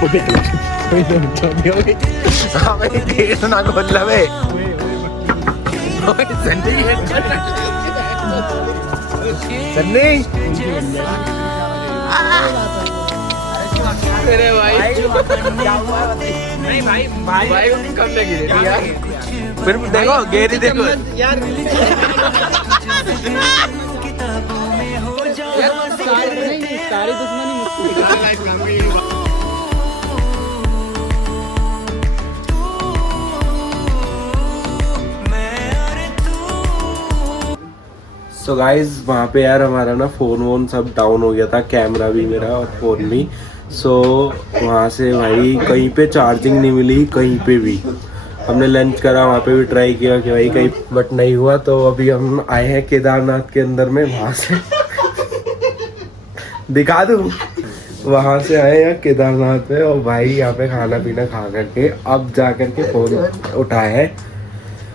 हाँ भाई गेट ना खोल लवे सन्नी अरे भाई नहीं भाई भाई कम लगी यार। फिर देखो गेरी देखो यार सारी दुश्मनी सो गाइज वहाँ पे यार हमारा ना फ़ोन वोन सब डाउन हो गया था, कैमरा भी मेरा और फ़ोन भी। सो वहाँ से भाई कहीं पे चार्जिंग नहीं मिली, कहीं पे भी। हमने लंच करा, वहाँ पे भी ट्राई किया कि भाई कहीं, बट नहीं हुआ। तो अभी हम आए हैं केदारनाथ के अंदर में, वहाँ से दिखा दूँ, वहाँ से आए हैं केदारनाथ में। और भाई यहाँ पे खाना पीना खा करके अब जा करके फ़ोन उठाया है।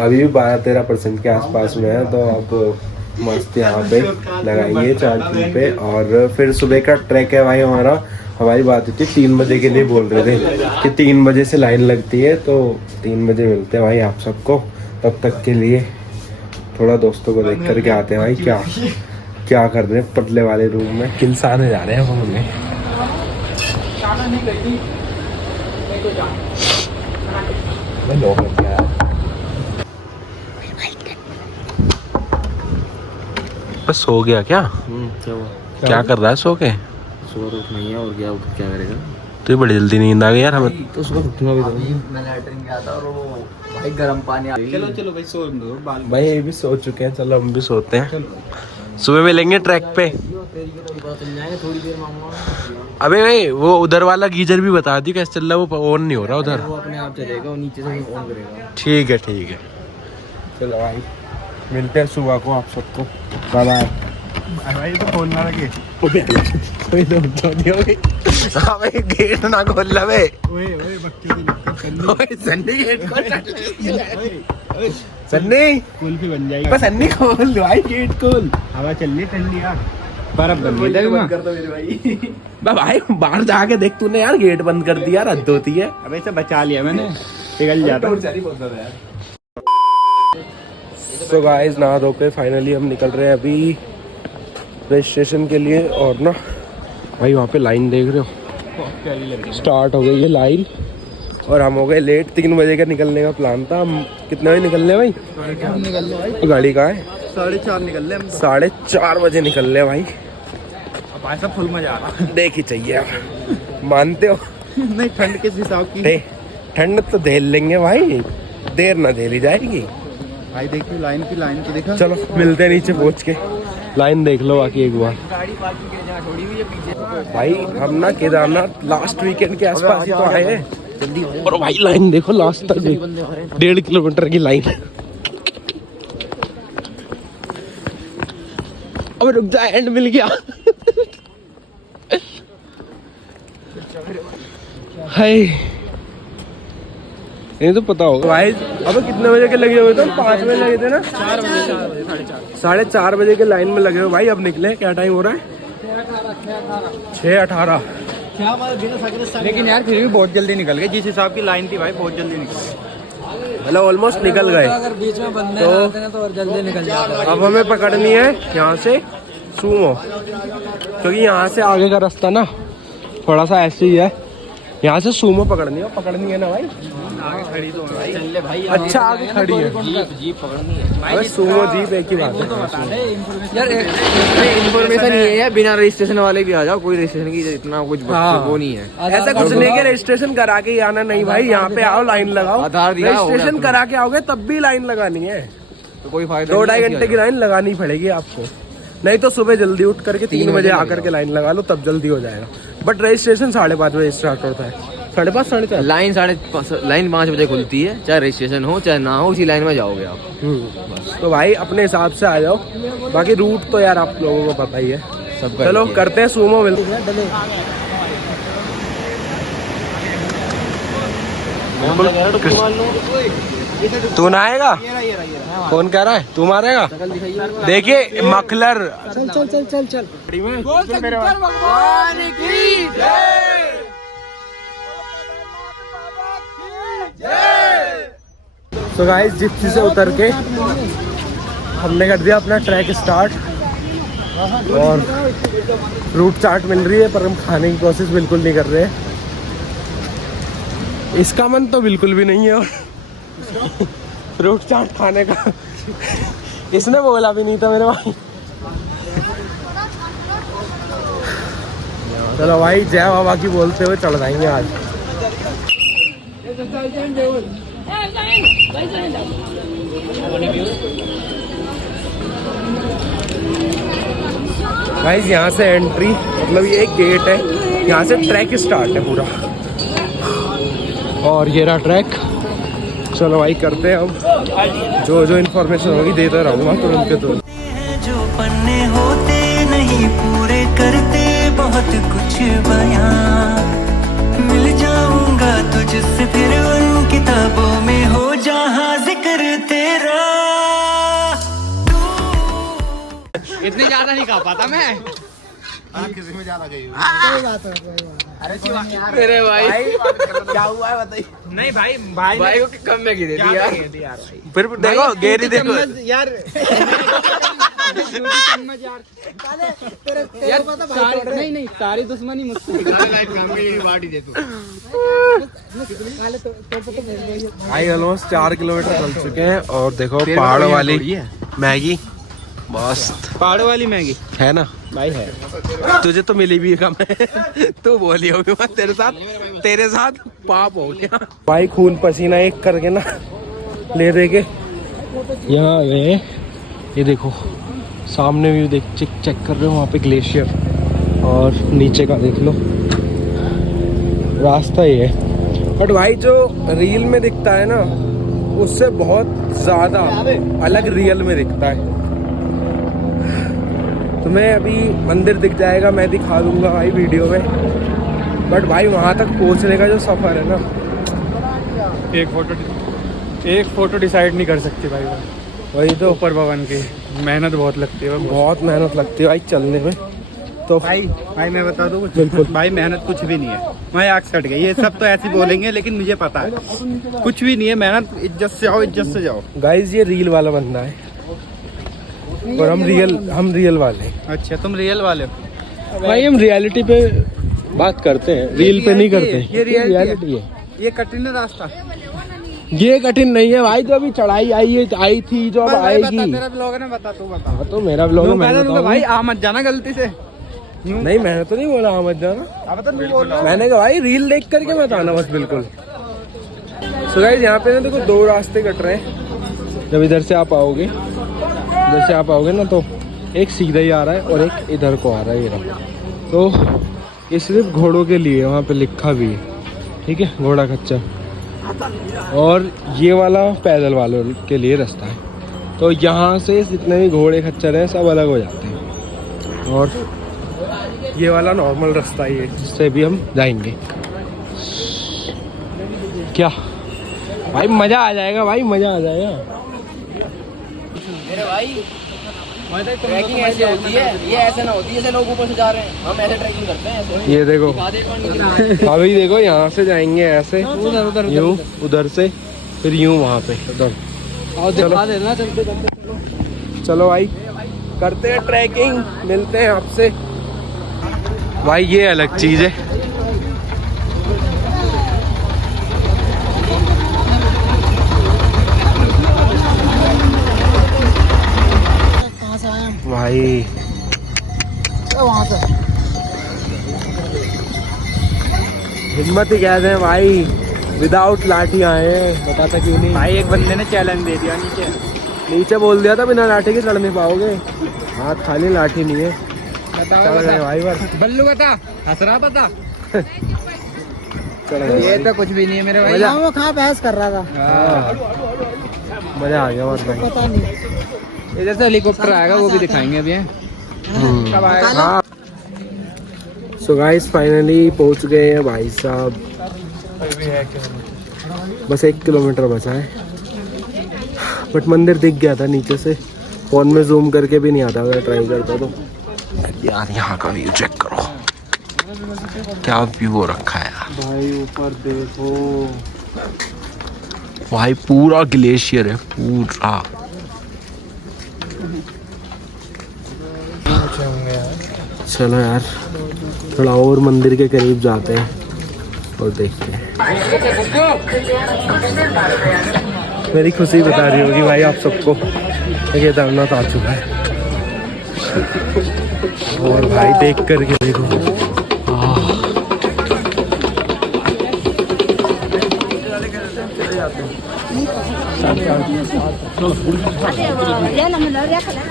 अभी भी 12-13% के आसपास में है। तो अब मस्त यहाँ पे लगाएंगे चार्जिंग पे और फिर सुबह का ट्रैक है भाई हमारा। हमारी बात होती है 3 बजे के लिए, बोल रहे थे कि 3 बजे से लाइन लगती है, तो 3 बजे मिलते हैं भाई आप सबको। तब तक के लिए थोड़ा दोस्तों को देख करके आते हैं भाई क्या कर रहे हैं पतले वाले रूम में। किलसाने जा रहे हैं हम उन्हें। बस हो गया क्या? क्या कर रहा है सो के? सुबह उठ नहीं है और क्या करेगा? तो बड़ी जल्दी नींद आ गई यार हमें तो सुबह उठना भी तो मैं लैटरिन गया था और वो भाई गर्म पानी आ। चलो भाई सो दो भाई, ये भी सो चुके हैं, चलो हम भी सोते हैं। सुबह मिलेंगे ट्रैक पे। थोड़ी देर मांगूंगा। अबे भाई वो उधर वाला गीजर भी बता दी कैसे चल रहा है, वो ऑन नहीं हो रहा उधर। वो अपने आप चलेगा, वो नीचे से ऑन करेगा। ठीक है चलो भाई, मिलते हैं सुबह को आप सबको। बाय बाय भाई। तो खोलना लगे हाँ भाई गेट ना खोल लवे सन्नी गेट सन्नी कुल्फी बन जाएगी। बस सन्नी खोल भाई, गेट खोल। हवा चल रही ठंडी यार, बर्फ बन गई कर दो मेरे भाई। भाई बाहर जाके देख, तूने यार गेट बंद कर दिया, हद होती है। अबे से बचा लिया मैंने, पिघल जाता। सो गाइस नहा धो के फाइनली हम निकल रहे हैं अभी रजिस्ट्रेशन के लिए। और ना भाई वहाँ पे लाइन देख रहे हो, स्टार्ट हो गई है लाइन और हम हो गए लेट। 3 बजे का निकलने का प्लान था। हम कितने बजे निकल रहे भाई? गाड़ी कहाँ है? 4:30 निकल रहे हम। 4:30 बजे निकल रहे भाई। भाई सब फुल मजा आ रहा। देख ही चाहिए आप, मानते हो? नहीं ठंड किस हिसाब की? ठंड तो झेल लेंगे भाई, देर ना झेली जाएगी भाई। देखिए लाइन की देखा। चलो मिलते हैं नीचे पहुँच के। लाइन देख लो बाकी एक बार। गाड़ी पार्किंग की जगह छोड़ी हुई है पीछे। भाई हम ना केदारनाथ लास्ट वीकेंड के आसपास ही तो आए हैं। और भाई लाइन देखो लास्ट तक 1.5 किलोमीटर की लाइन। अब रुक जा, एंड मिल गया। हाय ये तो पता होगा भाई। अब कितने बजे के लगे हुए थे? 5 बजे लगे थे ना? 4 बजे 4:30 बजे के लाइन में लगे हो भाई। अब निकले, क्या टाइम हो रहा है? 6:18। लेकिन यार फिर भी बहुत जल्दी निकल गए, जिस हिसाब की लाइन थी भाई बहुत जल्दी निकल गए। मतलब ऑलमोस्ट निकल गए। अगर बीच में बंदे आते हैं तो और जल्दी निकल जाते। अब हमें पकड़नी है यहाँ से सूमो, क्योंकि यहाँ से आगे का रास्ता ना थोड़ा सा ऐसे ही है। यहाँ से सूमो पकड़नी है ना भाई? आगे खड़ी तो भाई चल ले भाई। अच्छा आगे खड़ी है जीप पकड़नी है भाई। सूमो जीप एक ही बात है यार। इन्फॉर्मेशन ये है, बिना रजिस्ट्रेशन वाले भी आ जाओ, कोई रजिस्ट्रेशन की इतना कुछ वो नहीं है। ऐसा कुछ नहीं कि रजिस्ट्रेशन करा के ही आना, नहीं भाई। यहाँ पे आओ, लाइन लगाओ। आधार दिखाओ, रजिस्ट्रेशन करा के आओगे तब भी लाइन लगानी है, तो कोई फायदा 2-2.5 घंटे की लाइन लगानी पड़ेगी आपको। नहीं तो सुबह जल्दी उठ करके 3 बजे आकर के लाइन लगा लो, तब जल्दी हो जाएगा। बट रजिस्ट्रेशन 5:30 बजे स्टार्ट होता है। 5:30 4:30 लाइन 5 बजे खुलती है। चाहे रजिस्ट्रेशन हो चाहे ना हो, उसी लाइन में जाओगे आप। तो भाई अपने हिसाब से आ जाओ। बाकी रूट तो यार आप लोगों को पता ही है। चलो करते हैं सूमो, मिलते हैं। तू ना आएगा? कौन कह रहा है तू मारेगा? देखिए मखलर। चल तो गाइस जिप्सी से उतर के हमने कर दिया अपना ट्रैक स्टार्ट और फ्रूट चाट मिल रही है, पर हम खाने की कोशिश बिल्कुल नहीं कर रहे हैं। इसका मन तो बिल्कुल भी नहीं है और फ्रूट चाट खाने का इसने बोला भी नहीं था मेरे भाई। चलो भाई जय बाबा की बोलते हुए चढ़ जाएंगे आज। गाइस यहाँ से एंट्री, मतलब ये एक गेट है, यहाँ से ट्रैक स्टार्ट है पूरा और ये रहा ट्रैक। चलो भाई करते हैं हम, जो इन्फॉर्मेशन होगी देता रहूँगा तुरंत के तुरंत। जो पन्ने होते नहीं पूरे करते बहुत कुछ बयां, मिल जाऊंगा तुझसे फिर उन किताबों में हो जहाँ जिक्र तेरा। इतनी ज्यादा नहीं खा पाता मैं। किसी में ज्यादा गई मेरे भाई क्या हुआ है बताइए। नहीं भाई को कम में गिरे दी यार। फिर देखो गेरी देखो यार नहीं सारी दुश्मनी मुझसे। भाई ऑलमोस्ट 4 किलोमीटर चल चुके हैं और देखो पहाड़ वाली मैगी मस्त। पहाड़ों वाली मैगी है ना भाई है। तुझे तो मिली भी कम है तू बोली होगी मैं तेरे साथ पाप हो गया। भाई खून पसीना एक करके ना ले दे के यहाँ गए। ये देखो सामने व्यू देख चेक कर रहे हो, वहाँ पे ग्लेशियर और नीचे का देख लो रास्ता ये है। बट भाई जो रील में दिखता है ना उससे बहुत ज़्यादा अलग रियल में दिखता है। तुम्हें अभी मंदिर दिख जाएगा, मैं दिखा दूंगा भाई वीडियो में। बट भाई वहाँ तक पहुँचने का जो सफ़र है ना, एक फोटो डिसाइड नहीं कर सकती भाई वो। वही तो ऊपर भवन की मेहनत बहुत लगती है। बहुत मेहनत लगती है भाई चलने में। तो भाई मैं बता दूं बिल्कुल भाई, मेहनत कुछ भी नहीं है। मैं आग सट गई, ये सब तो ऐसे बोलेंगे लेकिन मुझे पता है कुछ भी नहीं है। मेहनत इज्जत से आओ, इज्जत से जाओ। गाइस ये रील वाला बंदा है और हम रियल वाले हैं। अच्छा तुम रियल वाले हो भाई हम रियलिटी पे बात करते हैं, रील पे नहीं करते। ये रियलिटी है। ये कठिन रास्ता ये कठिन नहीं है भाई, जो अभी चढ़ाई आई थी जो अब आएगी। तेरा ब्लॉग है ना, बता तू बता। हाँ, तो मेरा ब्लॉग भाई आ मत जाना गलती से। नहीं मैंने तो नहीं बोला मत जाना, अब तो तू बोल रहा मैंने कहा भाई रील देख करके मत आना बस बिल्कुल। सो गाइस यहाँ पे ना देखो 2 रास्ते कट रहे हैं। जब इधर से आप आओगे ना तो एक सीधा ही आ रहा है और एक इधर को आ रहा है ये रहा। तो ये सिर्फ घोड़ों के लिए, वहाँ पे लिखा भी है, ठीक है, घोड़ा खच्चर। और ये वाला पैदल वालों के लिए रास्ता है। तो यहाँ से जितने भी घोड़े खच्चर हैं सब अलग हो जाते हैं और ये वाला नॉर्मल रास्ता ही है जिससे भी हम जाएंगे। क्या भाई मज़ा आ जाएगा, भाई मज़ा आ जाएगा। मेरे भाई ट्रैकिंग ऐसे होती है, ये ऐसे ना होती है जैसे लोग ऊपर से जा रहे हैं। हम ऐसे ट्रैकिंग करते हैं ऐसे। ये देखो अभी देखो यहाँ से जाएंगे ऐसे यूँ, उधर से फिर यूँ वहाँ पे उधर। और दिखा देना चलते चलते। चलो भाई करते हैं ट्रैकिंग, मिलते हैं आपसे। भाई ये अलग चीज़ है। भाई हिम्मत ही कहते हैं भाई, विदाउट लाठी आए हैं। बताता क्यों नहीं भाई, एक बंदे ने चैलेंज दे दिया नीचे बोल दिया था बिना लाठी के चढ़ नहीं पाओगे। हाथ खाली, लाठी नहीं है। चढ़ गए भाई बस। बल्लू बता, हंस रहा बता। चढ़ गए ये तो कुछ भी नहीं है मेरे भाई। मजा वो कहाँ बहस कर रहा था। मजा आ गया बस भाई। पता नहीं। इधर से हेलीकॉप्टर आएगा, वो भी दिखाएंगे अभी। कब आएगा? सो गाइस फाइनली पहुंच गए हैं भाई साहब। बस 1 किलोमीटर बचा है, बट मंदिर दिख गया था नीचे से। फोन में जूम करके भी नहीं आता, अगर ट्राई करता तो। यार यहाँ का व्यू चेक करो, क्या व्यू हो रखा है यार। भाई ऊपर देखो, भाई पूरा ग्लेशियर है पूरा। चलो यार थोड़ा और मंदिर के करीब जाते हैं और देखते हैं। मेरी खुशी बता रही होगी भाई आप सबको, केदारनाथ आ चुका है। और भाई देख करके देखो,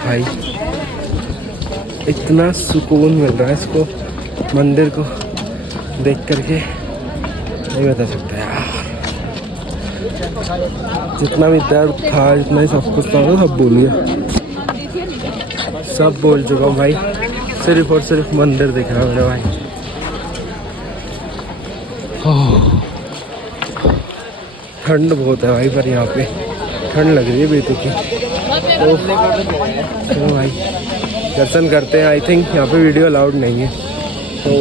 भाई इतना सुकून मिल रहा है इसको मंदिर को देख करके नहीं बता सकता यार। जितना भी दर्द था, जितना ही सब कुछ था ना, सब भूल गया, सब बोल चुका हूँ भाई। सिर्फ और सिर्फ मंदिर दिख रहा है मेरा भाई। ठंड बहुत है भाई, पर यहाँ पे ठंड लग रही है बेतुकी। तो भाई दर्शन करते हैं। आई थिंक यहाँ पे वीडियो अलाउड नहीं है, तो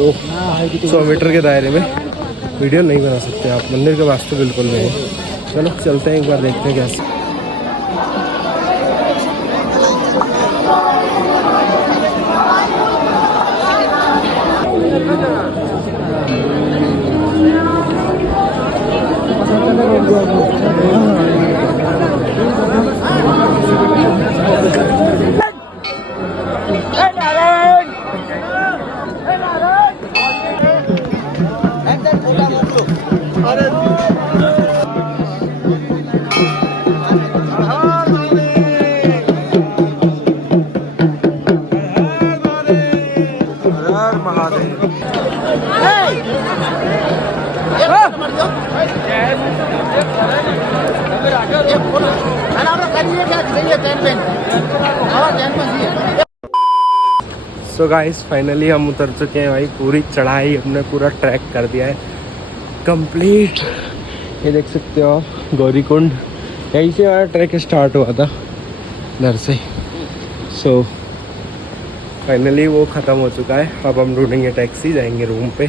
100 मीटर के दायरे में वीडियो नहीं बना सकते आप। मंदिर के वास्ते बिल्कुल नहीं। चलो चलते हैं, एक बार देखते हैं कैसे। सो गाइस फाइनली हम उतर चुके हैं भाई। पूरी चढ़ाई हमने पूरा ट्रैक कर दिया है कंप्लीट। ये देख सकते हो आप गौरीकुंड, यहीं से हमारा ट्रैक स्टार्ट हुआ था इधर से। सो फाइनली वो ख़त्म हो चुका है। अब हम ढूंढेंगे टैक्सी, जाएंगे रूम पे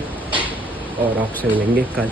और आपसे मिलेंगे कल।